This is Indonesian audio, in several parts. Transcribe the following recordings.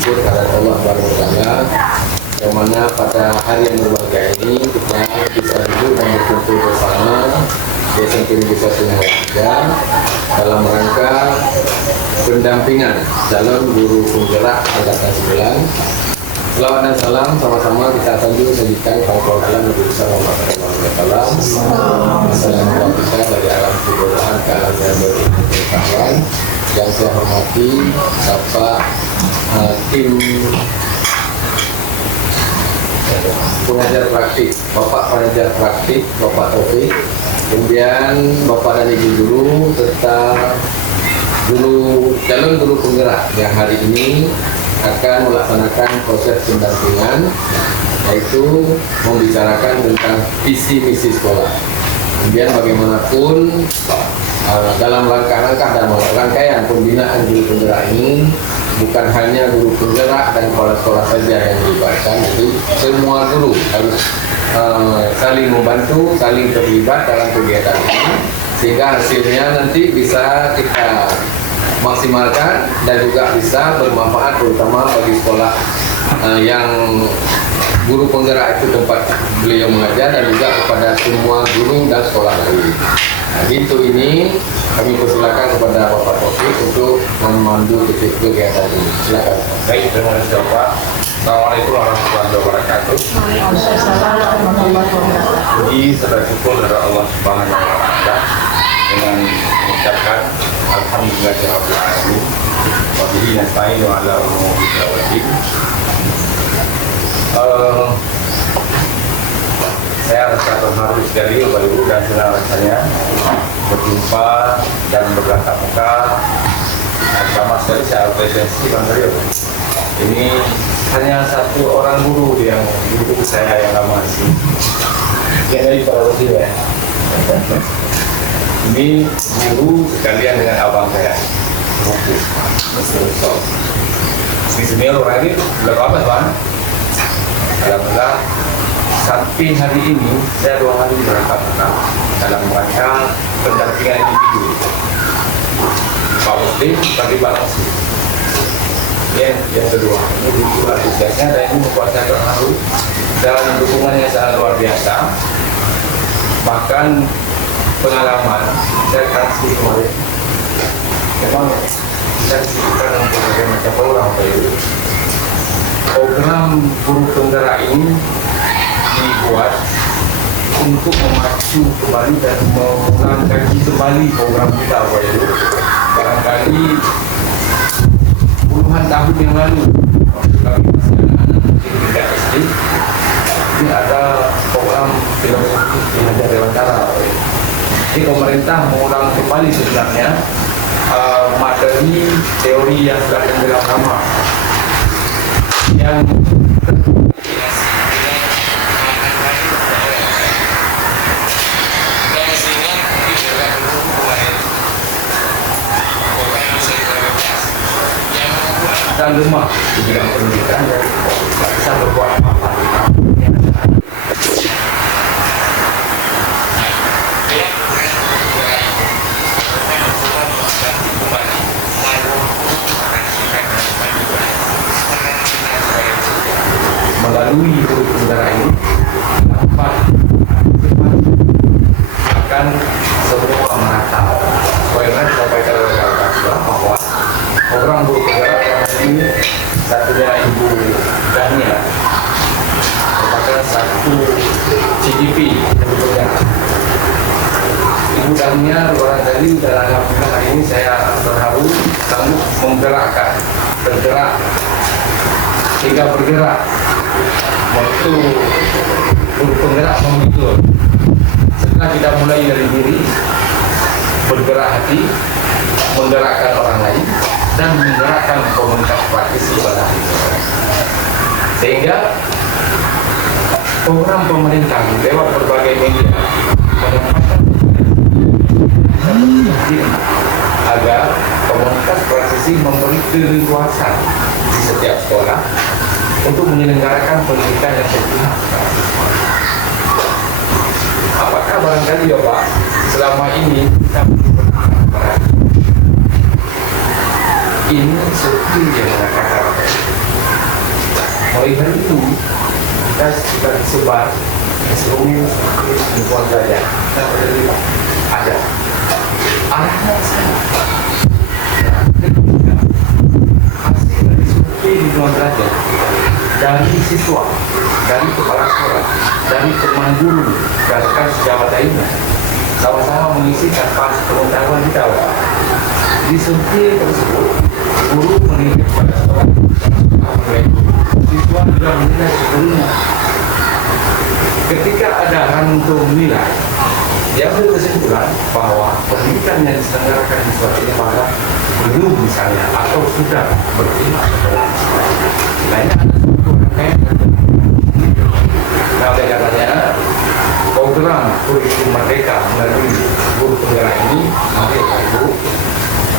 bersyukur kepada Allah Subhanahu wa taala yang mana pada hari yang berbahagia ini kita bisa duduk dan berkumpul bersama di SMP Negeri 1 Ningrat dalam rangka pendampingan calon guru penggerak angkatan 9. Selawat dan salam sama-sama kita akan juga sajikan kepada alam Nabi besar Muhammad SAW. Assalamualaikum kita dari alam kebodohan ke alam yang berpengetahuan. Yang saya hormati Bapak tim pengajar praktik, Bapak pengajar praktik, Bapak Taufik, kemudian Bapak dan Ibu guru serta calon guru penggerak yang hari ini akan melaksanakan proses pendampingan, yaitu membicarakan tentang visi misi sekolah. Kemudian bagaimanapun dalam rangka-rangka dan rangkaian pembinaan guru penggerak ini bukan hanya guru penggerak dan kepala sekolah saja yang dilibatkan, jadi semua guru harus saling membantu, saling terlibat dalam kegiatan ini sehingga hasilnya nanti bisa kita maksimalkan dan juga bisa bermanfaat terutama bagi sekolah yang guru penggerak itu tempat beliau mengajar dan juga kepada semua guru dan sekolah lain. Nah, gitu ini kami persilakan kepada Bapak Taufik untuk memandu kegiatan ini. Silakan. Baik, terima kasih Bapak. Assalamualaikum warahmatullahi wabarakatuh. Puji serta syukur dari Allah Subhanahu wa taala dengan mengucapkan alhamdulillahirabbil alamin wa bihi nasta'inu ala umuri din. Saya rasa terharu sekali Bapak Ibu dan saudara rasanya berjumpa dan bertatap muka. Pertama sekali saya apresiasi Bang Rio. Ini hanya satu orang guru yang guru saya yang lama di sini. Ya dari para ya. Ini guru sekalian dengan abang saya. Di sini orang ini berapa abad Bang? Alhamdulillah sampai hari ini saya 2 hari berangkat dalam rangka pendampingan individu. Pak Muslim terlibat langsung. Yang kedua, ini buku antusiasnya dan ini membuat saya terharu dalam dukungan yang sangat luar biasa. Bahkan pengalaman saya kasih kemarin memang bisa disebutkan untuk berbagai macam program program guru penggerak ini dibuat untuk memacu kembali dan mengulang kaji kembali program kita barangkali puluhan tahun yang lalu waktu kami masih anak-anak di tingkat SD ini ada program filosofi belajar dewantara. Jadi pemerintah mengulang kembali sebenarnya materi teori yang sudah tenggelam lama yang dan lemah di bidang pendidikan dan tidak bisa berbuat apa-apa. Melalui guru penggerak ini dapat akan semua merata. Bagaimana disampaikan oleh Bapak bahwa program guru penggerak ini satunya Ibu Dania merupakan satu CGP Ibu Dania barangkali dalam alhamdulillah hari ini saya terharu sanggup menggerakkan bergerak hingga bergerak waktu guru penggerak memikul setelah kita mulai dari diri bergerak hati menggerakkan orang lain dan menggerakkan komunitas praktisi pada hari ini. Sehingga program pemerintah lewat berbagai media menempatkan agar komunitas praktisi memberi keleluasan di setiap sekolah untuk menyelenggarakan pendidikan yang berpihak. Apakah barangkali ya Pak, selama ini kita ini seperti yang mengatakan Mulai hari itu kita disebar ke seluruh lingkungan belajar. Ada arahnya sana. Ketika hasil dari survei lingkungan belajar dari siswa, dari kepala sekolah, dari teman guru, bahkan sejawat lainnya, sama-sama mengisi kanvas pengetahuan kita. Di survei tersebut, guru menilai kepada sekolah, siswa juga menilai sebelumnya. Ketika ada rantum nilai, dia ambil kesimpulan bahwa pendidikan yang diselenggarakan di suatu lembaga belum misalnya atau sudah berpihak kepada siswa. Lainnya ada suatu rangkaian. Nah, oleh karenanya program kurikulum merdeka melalui guru penggerak ini, mari Ibu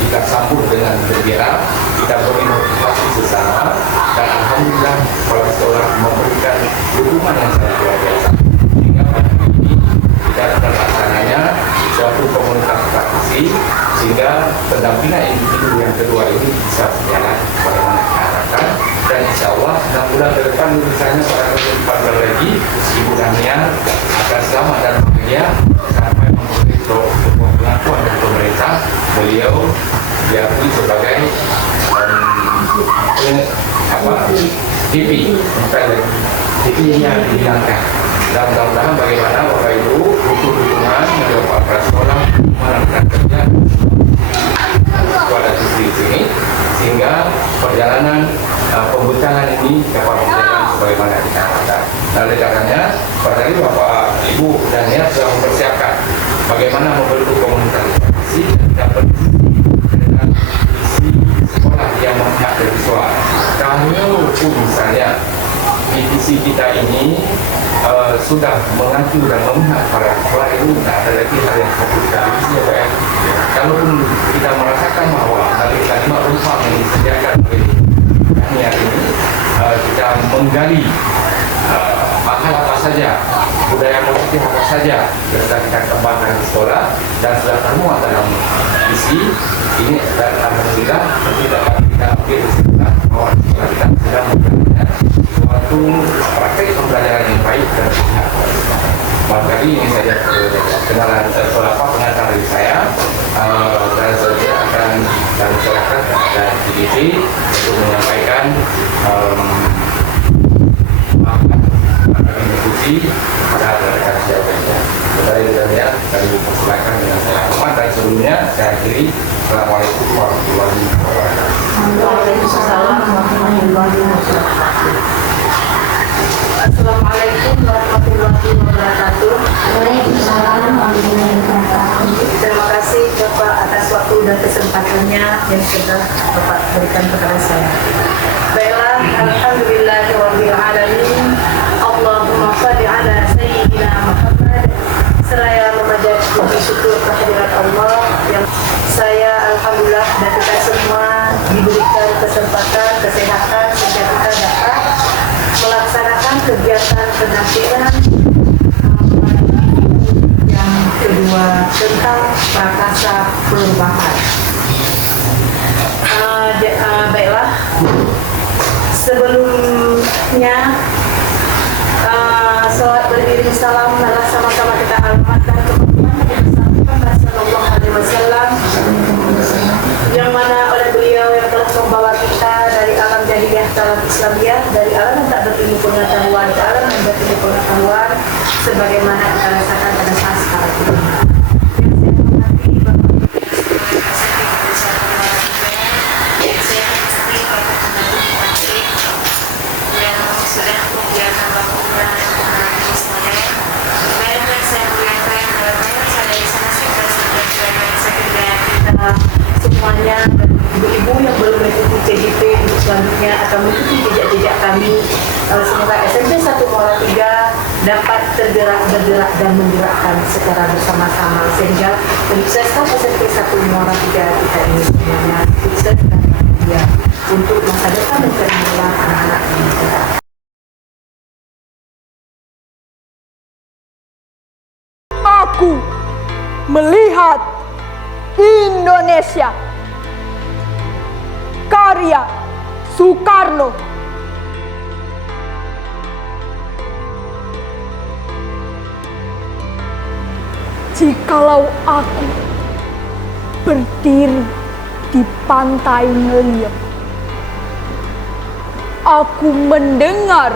kita sambut dengan bergera, kita beri motivasi sesama, dan alhamdulillah kepala sekolah memberikan dukungan yang sangat luar biasa. Sehingga pada hari ini kita terlaksananya suatu komunitas praktisi, sehingga pendampingan individu yang kedua ini bisa berjalan bagaimana kita harapkan. Dan insya Allah 6 bulan ke depan misalnya pada 4 bulan lagi Ibu Dania akan selamat dan bahagia sampai memberi pengakuan dari pemerintah. Beliau diakui sebagai DP-nya dihilangkan. Dan mudah-mudahan bagaimana Bapak Ibu butuh dukungan dari kepala sekolah melakukan kerja pada sisi ini, sehingga perjalanan pembincangan ini dapat berjalan sebagaimana kita harapkan. Nah, oleh karenanya pada hari Bapak Ibu dan Niat sudah mempersiapkan bagaimana membentuk komunitas dan dengan isi sekolah yang memihak dari siswa. Kalaupun misalnya divisi kita ini sudah mengacu dan memihak para sekolah, itu tidak ada lagi hal yang fokus dari sini ya Pak ya. Kalaupun kita merasakan bahwa dari kalimat rumpah yang disediakan oleh niat ini, kita menggali hal apa saja, budaya positif apa saja yang sudah kita kembangkan di sekolah dan sudah termuat dalam visi ini, dan alhamdulillah nanti dapat kita ambil kesimpulan bahwa sekolah kita sedang memberikan suatu praktek pembelajaran yang baik dan sehat. Kali ini saja kenalan pengantar dari saya, dan saya akan kami serahkan kepada DDP untuk menyampaikan diskusi pada rekan sejawatnya. Dari ya, kami persilakan dengan saya hormat, dan sebelumnya saya akhiri. Assalamualaikum warahmatullahi wabarakatuh. Waalaikumsalam warahmatullahi wabarakatuh. Assalamualaikum warahmatullahi wabarakatuh. Waalaikumsalam warahmatullahi wabarakatuh. Terima kasih Bapak atas waktu dan kesempatannya yang sudah Bapak berikan kepada saya. Baiklah, alhamdulillahirabbil alamin. Allahumma shalli ala sayyidina Muhammad. Seraya memanjat puji syukur kehadirat Allah yang saya alhamdulillah dan kita semua diberikan kesempatan kesehatan sehingga kita dapat melaksanakan kegiatan pendampingan yang kedua tentang prakasa perubahan. Baiklah, sebelumnya salat beriring salam adalah sama-sama kita alamatkan kepada Rasulullah SAW, yang mana oleh beliau yang telah membawa kita dari alam jahiliyah ke alam Islamiyah, dari alam yang tak berilmu pengetahuan ke alam yang berilmu pengetahuan, sebagaimana kita rasakan pada saat sekarang ini. Semuanya dan ibu-ibu yang belum mengikuti CJP untuk selanjutnya akan mengikuti jejak-jejak kami. Semoga SMP 1 Muara 3 dapat bergerak dan menggerakkan secara bersama-sama sehingga menyukseskan SMP 1 Muara 3 kita ini semuanya sukses dan bahagia untuk masa depan dan kemuliaan anak-anak kita. Aku melihat Indonesia. Karya Soekarno. jikalau aku berdiri di pantai ngeliat, aku mendengar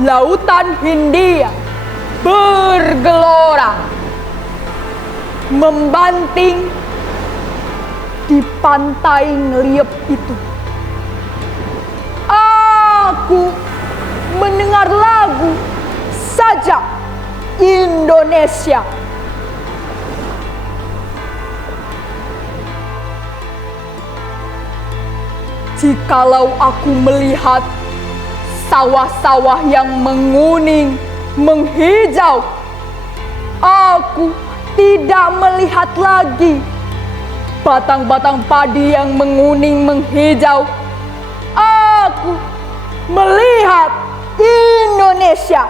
lautan Hindia bergelora, membanting di pantai ngeliat itu. Aku mendengar lagu Sajak Indonesia. Jikalau aku melihat sawah-sawah yang menguning, menghijau, aku tidak melihat lagi batang-batang padi yang menguning, menghijau. Aku melihat Indonesia.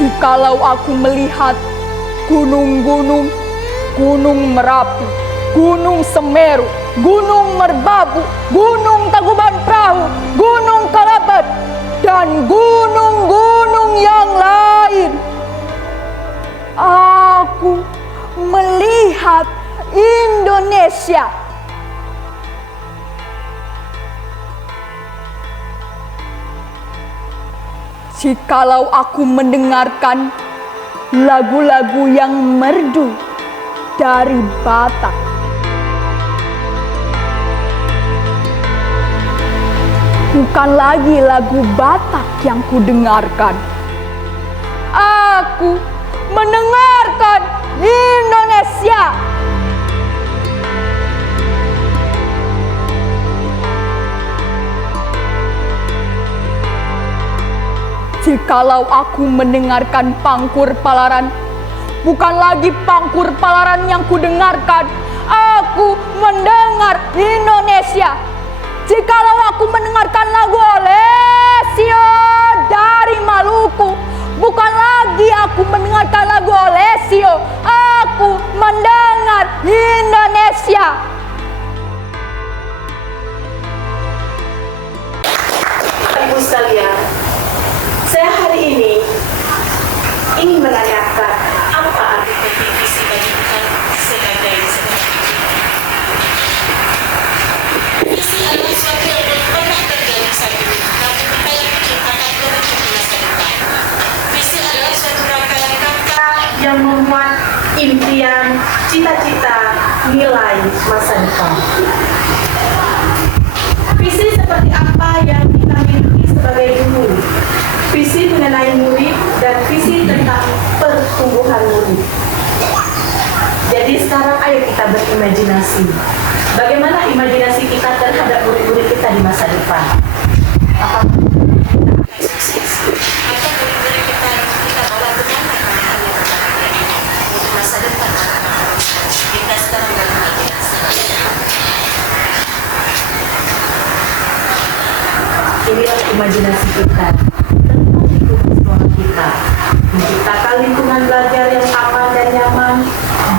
Jikalau aku melihat gunung-gunung, Gunung Merapi, Gunung Semeru, Gunung Merbabu, Gunung Tangkuban Perahu, Gunung Kalabat, dan gunung-gunung yang lain, aku melihat Indonesia. Jikalau aku mendengarkan lagu-lagu yang merdu dari Batak, bukan lagi lagu Batak yang kudengarkan, aku mendengarkan Indonesia. Jikalau aku mendengarkan Pangkur Palaran, bukan lagi Pangkur Palaran yang kudengarkan, aku mendengar Indonesia. Jikalau aku mendengarkan lagu Olesio dari Maluku, bukan lagi aku mendengarkan lagu Olesio, aku mendengar Indonesia. Ibu sekalian, saya hari ini ingin menanyakan apa arti penting visi bagi kita sebagai seorang visi adalah suatu yang belum pernah terjadi saat ini, namun kita yang menciptakan untuk masa depan. Visi adalah suatu rangkaian kata yang memuat impian, cita-cita, nilai masa depan. Visi seperti apa yang kita miliki sebagai guru, visi mengenai murid, dan visi tentang pertumbuhan murid. Jadi sekarang ayo kita berimajinasi. Bagaimana imajinasi kita terhadap murid-murid kita di masa depan? Apakah kita akan sukses? Atau murid-murid kita malah bagaimana untuk masa depan? Kita sekarang berimajinasi. Inilah imajinasi kita tentang lingkungan sekolah kita, menciptakan lingkungan belajar yang aman dan nyaman,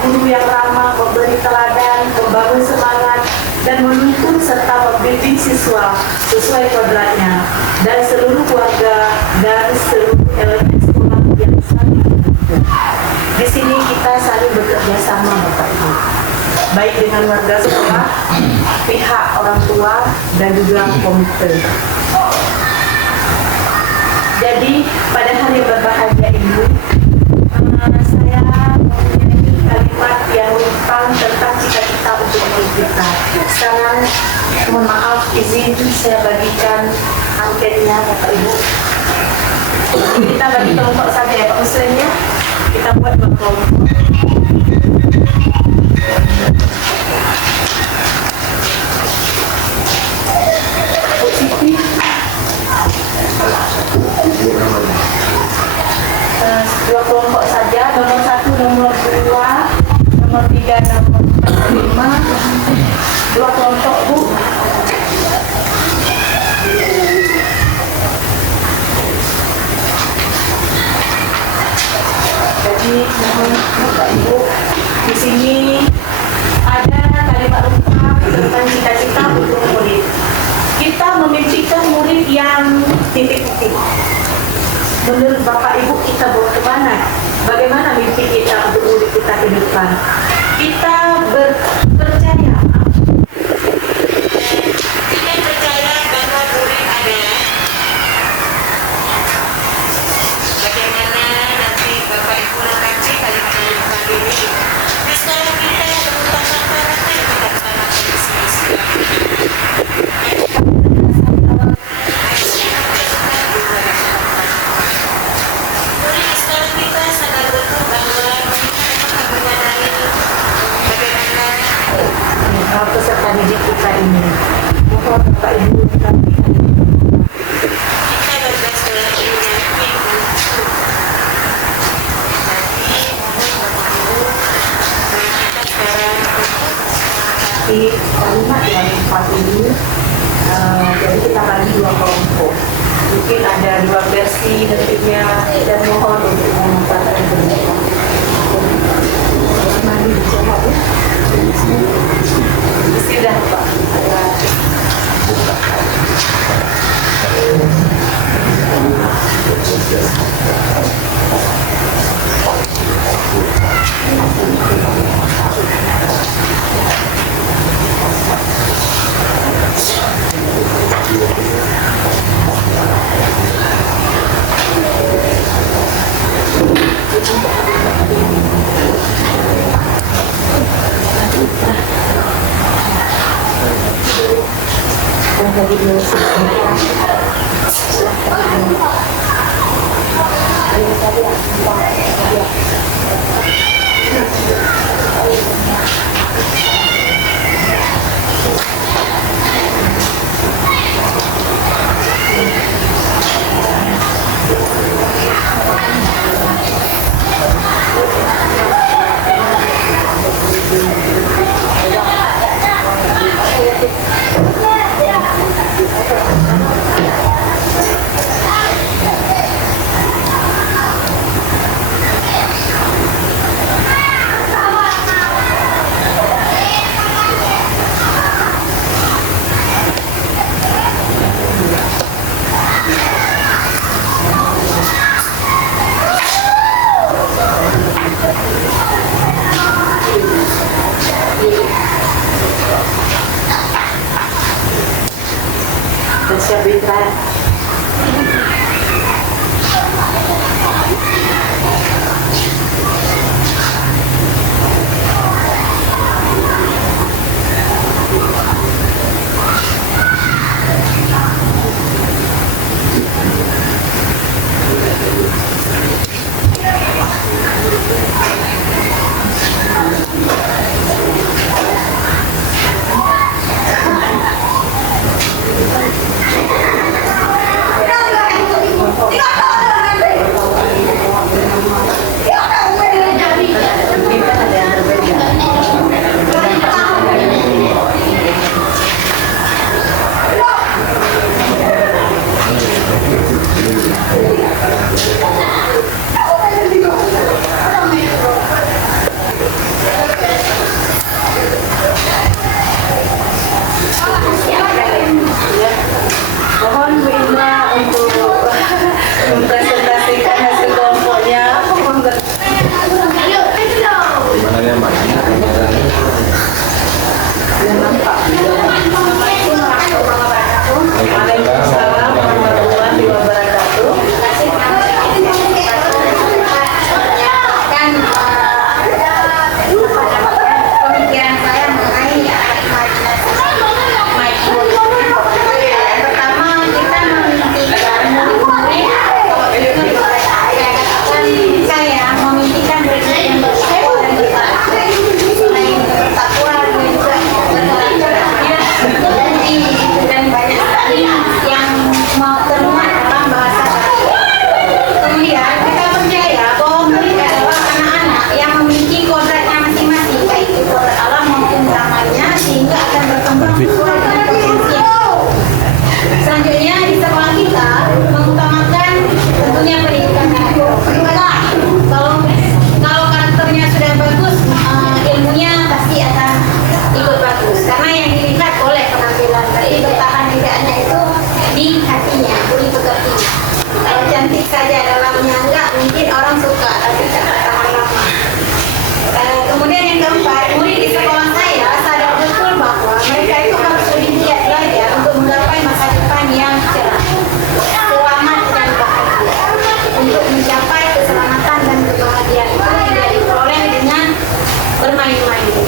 guru yang ramah, memberi teladan, membangun semangat, dan menuntun serta membimbing siswa sesuai kodratnya, dan seluruh keluarga dan seluruh elemen sekolah yang saling mendukung. Di sini kita saling bekerja sama, Bapak Ibu, baik dengan warga sekolah, pihak orang tua, dan juga komite. Jadi pada hari berbahagia ini, saya mempunyai kalimat yang lintang tentang cita-cita untuk murid kita. Sekarang, mohon maaf, izin saya bagikan angketnya, Bapak Ibu. Kita bagi kelompok saja ya Pak Muslim ya. Kita buat kelompok. Dua kelompok saja, nomor 1, nomor 2, nomor 3, nomor 5, dua kelompok Bu. Jadi mohon Bapak Ibu, di sini ada kalimat lengkap tentang cita-cita untuk murid. Kita memimpikan murid yang kehidupan. Kita percaya Kita percaya bahwa murid adalah bagaimana nanti Bapak Ibu lengkapi kalimat ini. Di sekolah kita terutama karakter bijaksana dan murid di sekolah kita sadar betul bahwa mereka menyadari bagaimana peserta didik kita ini. Mohon Bapak Ibu kami kita bersekolah ini nanti untuk kita sekarang di kalimat yang empat ini. Jadi kita bagi dua kelompok. Mungkin ada dua versi nantinya dan mohon untuk memanfaatkan kebenaran. Mari dijawab ya. Sudah Pak.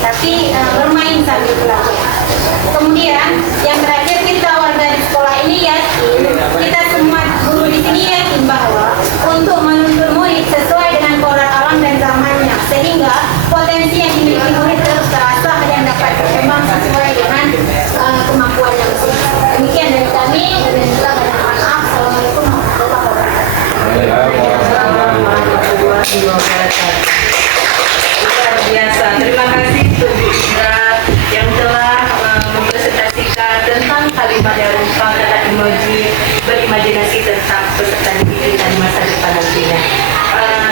tapi bermain sambil belajar. Kemudian yang terakhir, kita warga di sekolah ini yakin, kita semua guru di sini yakin bahwa untuk menuntun murid sesuai dengan pola alam dan zamannya, sehingga potensi yang dimiliki murid terus terasa dan dapat berkembang sesuai dengan kemampuannya masing-masing. Demikian dari kami, dan juga banyak maaf. Assalamualaikum warahmatullahi wabarakatuh. Luar biasa. Terima kasih untuk Bu Indra yang telah mempresentasikan tentang kalimat yang rumpang dan emoji berimajinasi tentang peserta didik kita di masa depan nantinya.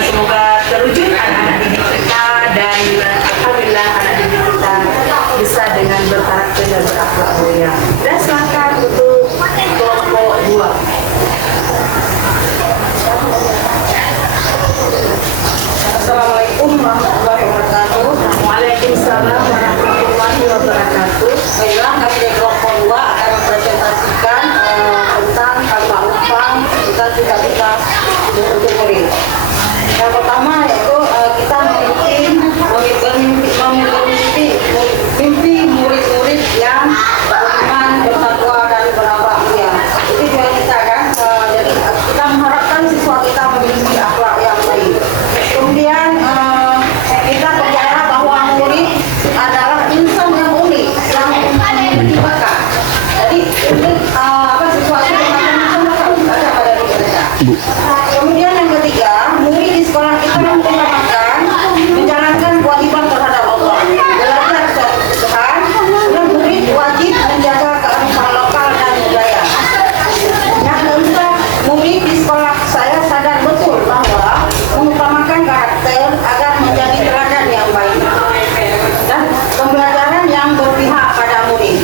Semoga terwujud anak-anak didik kita, dan alhamdulillah anak didik kita bisa dengan berkarakter dan berakhlak mulia. Dan silakan untuk kelompok 2. Assalamualaikum warahmatullahi wabarakatuh. Waalaikumsalam warahmatullahi wabarakatuh. Baiklah, kami dari kelompok 2 akan mempresentasikan tentang kalimat rumpang kita cita-cita untuk murid. Yang pertama yaitu kita mimpi murid-murid yang beriman, bertakwa dan berakhlak mulia. Itu juga kita kan. Jadi kita mengharapkan siswa kita memiliki akhlak yang baik. Kemudian kita percaya bahwa murid adalah insan yang unik, yang memiliki bakat. Jadi unik sesuatu yang macam-macam ada pada diri mereka. Kemudian yang ketiga, murid di sekolah kita mengutamakan menjalankan kewajiban terhadap Allah, belajar Tuhan, dan murid wajib menjaga kearifan lokal dan budaya. Yang keempat, murid di sekolah saya sadar betul bahwa mengutamakan karakter agar menjadi teladan yang baik dan pembelajaran yang berpihak pada murid.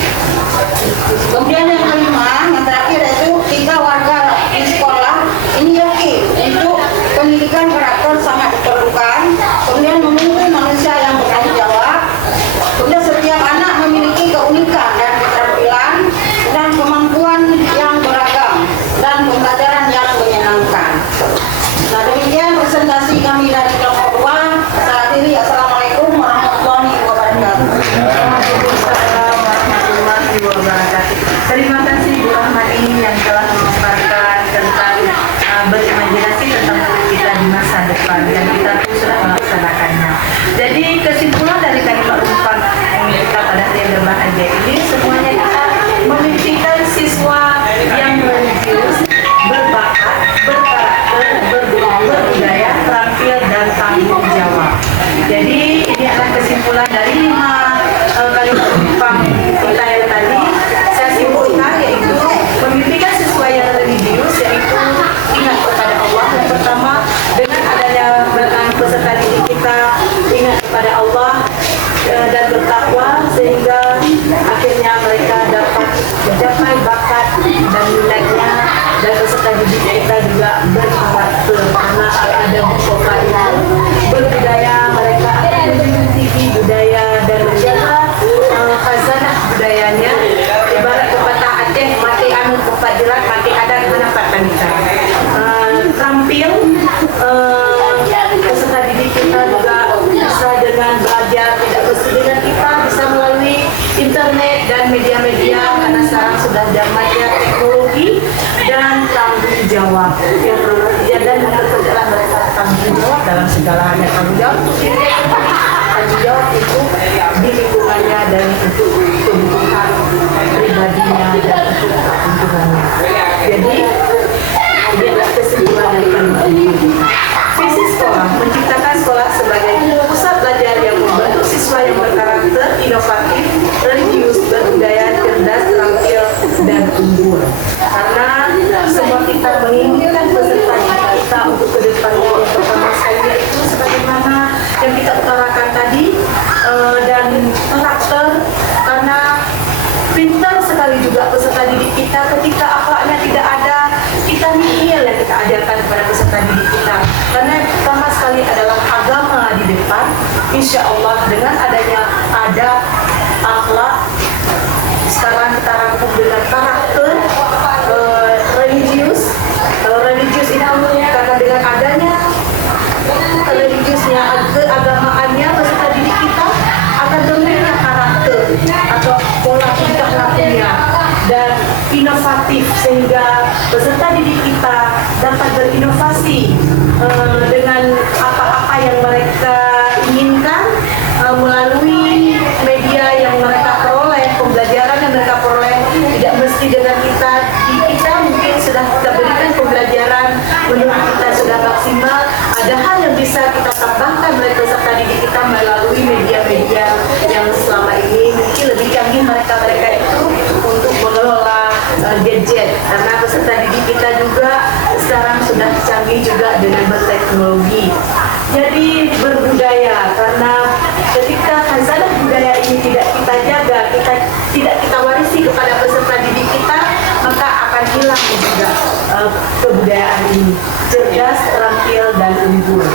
Kemudian yang kelima, yang terakhir yaitu kita warga di sekolah ini yakin untuk pendidikan karakter sangat diperlukan. Kemudian memimpin manusia yang bertanggung jawab. Kemudian setiap anak memiliki keunikan dan keterampilan dan kemampuan yang beragam dan pembelajaran yang menyenangkan. Nah, demikian presentasi kami dari kelompok 2. Saya akhiri. Assalamualaikum warahmatullahi wabarakatuh. Waalaikumsalam warahmatullahi wabarakatuh. Terima kasih Bu Rahmani yang telah memaparkan tentang berimajinasi tentang murid kita di masa depan, dan kita pun sudah melaksanakannya. Jadi kesimpulan dari kalimat rumpang yang kita pada hari yang berbahagia ini, semuanya kita memimpikan siswa yang religius, berbakat, berkarakter, berbudaya, terampil, dan tanggung jawab. Jadi ini adalah kesimpulan dari 5 kalimat rumpang kita yang tadi. Saya simpulkan yaitu memimpikan siswa yang religius, yaitu ingat kepada Allah. Yang pertama, dengan adanya peserta didik kita ingat kepada Allah dan bertakwa, sehingga akhirnya mereka dapat mencapai bakat dan minatnya, dan peserta didik kita juga berkarakter karena ada musofa itu berbudaya, mereka akan menjunjung budaya dan menjaga khazanah budayanya. Ibarat pepatah Aceh, mati anu pepadilat, mati adat menempatkan kita. Terampil, peserta didik kita juga bisa dengan belajar tidak mesti dengan kita, bisa melalui internet dan media-media karena sekarang sudah zamannya teknologi. Dan tanggung jawab yang dan bekerjalah mereka tanggung jawab dalam segala hal. Tanggung jawab untuk diri, tanggung jawab itu di lingkungannya dan untuk kebutuhan pribadinya dan untuk lingkungannya. Jadi ini adalah kesimpulan dari kalimat ini. Visi sekolah menciptakan sekolah sebagai pusat belajar yang membantu siswa yang berkarakter, inovatif, religius, berbudaya, cerdas, terampil, dan unggul. Karena semua kita menginginkan peserta kita untuk ke depannya, yang pertama sekali itu sebagaimana yang kita utarakan tadi, dan karakter, karena pintar sekali juga peserta didik kita ketika akhlaknya tidak ada, kita nihil yang kita ajarkan kepada peserta didik kita. Karena yang pertama sekali adalah agama di depan. Insya Allah dengan adanya adab, akhlak, sekarang kita rangkum dengan karakter, religius. Kalau religius ini karena dengan adanya religiusnya, keagamaannya, peserta didik kita akan dibarengi juga dengan berteknologi. Jadi berbudaya, karena ketika khazanah budaya ini tidak kita jaga, tidak kita warisi kepada peserta didik kita, maka akan hilang juga kebudayaan ini. Cerdas, terampil, dan unggul.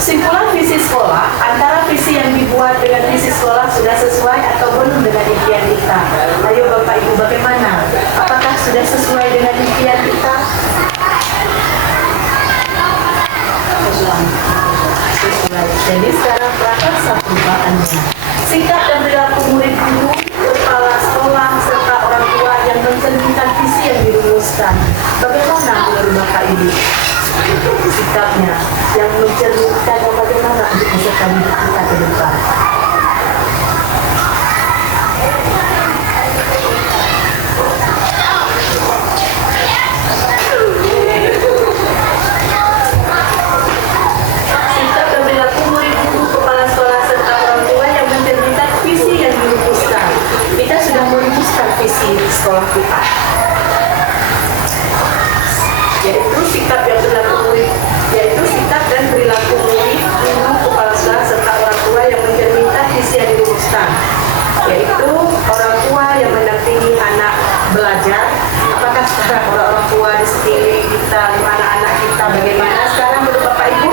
Kesimpulan visi sekolah, antara visi yang dibuat dengan visi sekolah sudah sesuai atau belum dengan impian kita. Ayo Bapak Ibu, bagaimana? Apakah sudah sesuai dengan impian kita? Sesuai. Jadi sekarang prakarsa perubahannya. Sikap dan perilaku murid guru, kepala sekolah, serta orang tua yang mencerminkan visi yang dirumuskan. Bagaimana menurut Bapak Ibu? Sikapnya yang mencerminkan bagaimana untuk peserta didik kita ke depan. Sikap dan perilaku murid guru, kepala sekolah, serta orang tua yang mencerminkan visi yang dirumuskan. Kita sudah merumuskan visi sekolah kita, yaitu sikap dan perilaku murid, yaitu sikap dan perilaku murid, guru, kepala sekolah serta orang tua yang mencerminkan visi yang dirumuskan, yaitu orang tua yang mendampingi anak belajar. Apakah sekarang orang tua di sekeliling kita, di mana anak kita, bagaimana sekarang menurut Bapak Ibu?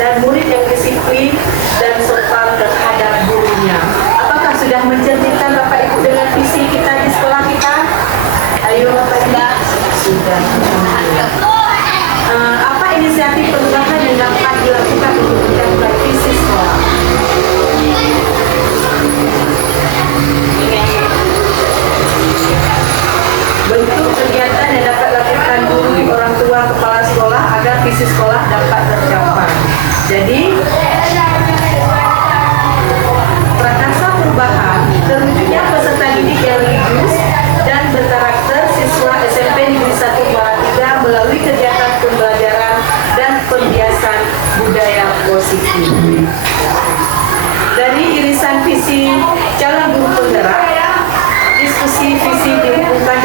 Dan murid yang disiplin dan sopan terhadap gurunya. Apakah sudah mencerminkan Bapak Ibu dengan visi kita di sekolah kita? Ayo Bapak Ibu. Sudah. Apa inisiatif perubahan yang dapat dilakukan untuk mencapai visi sekolah? Bentuk kegiatan yang dapat dilakukan guru, orang tua, kepala sekolah agar visi sekolah dapat tercapai. Jadi, prakarsa perubahan terwujudnya peserta didik yang religius dan berkarakter siswa SMP Negeri 1 Salatiga melalui kegiatan pembelajaran dan pembiasan budaya positif. Dari irisan visi calon guru penggerak, diskusi visi dihubungkan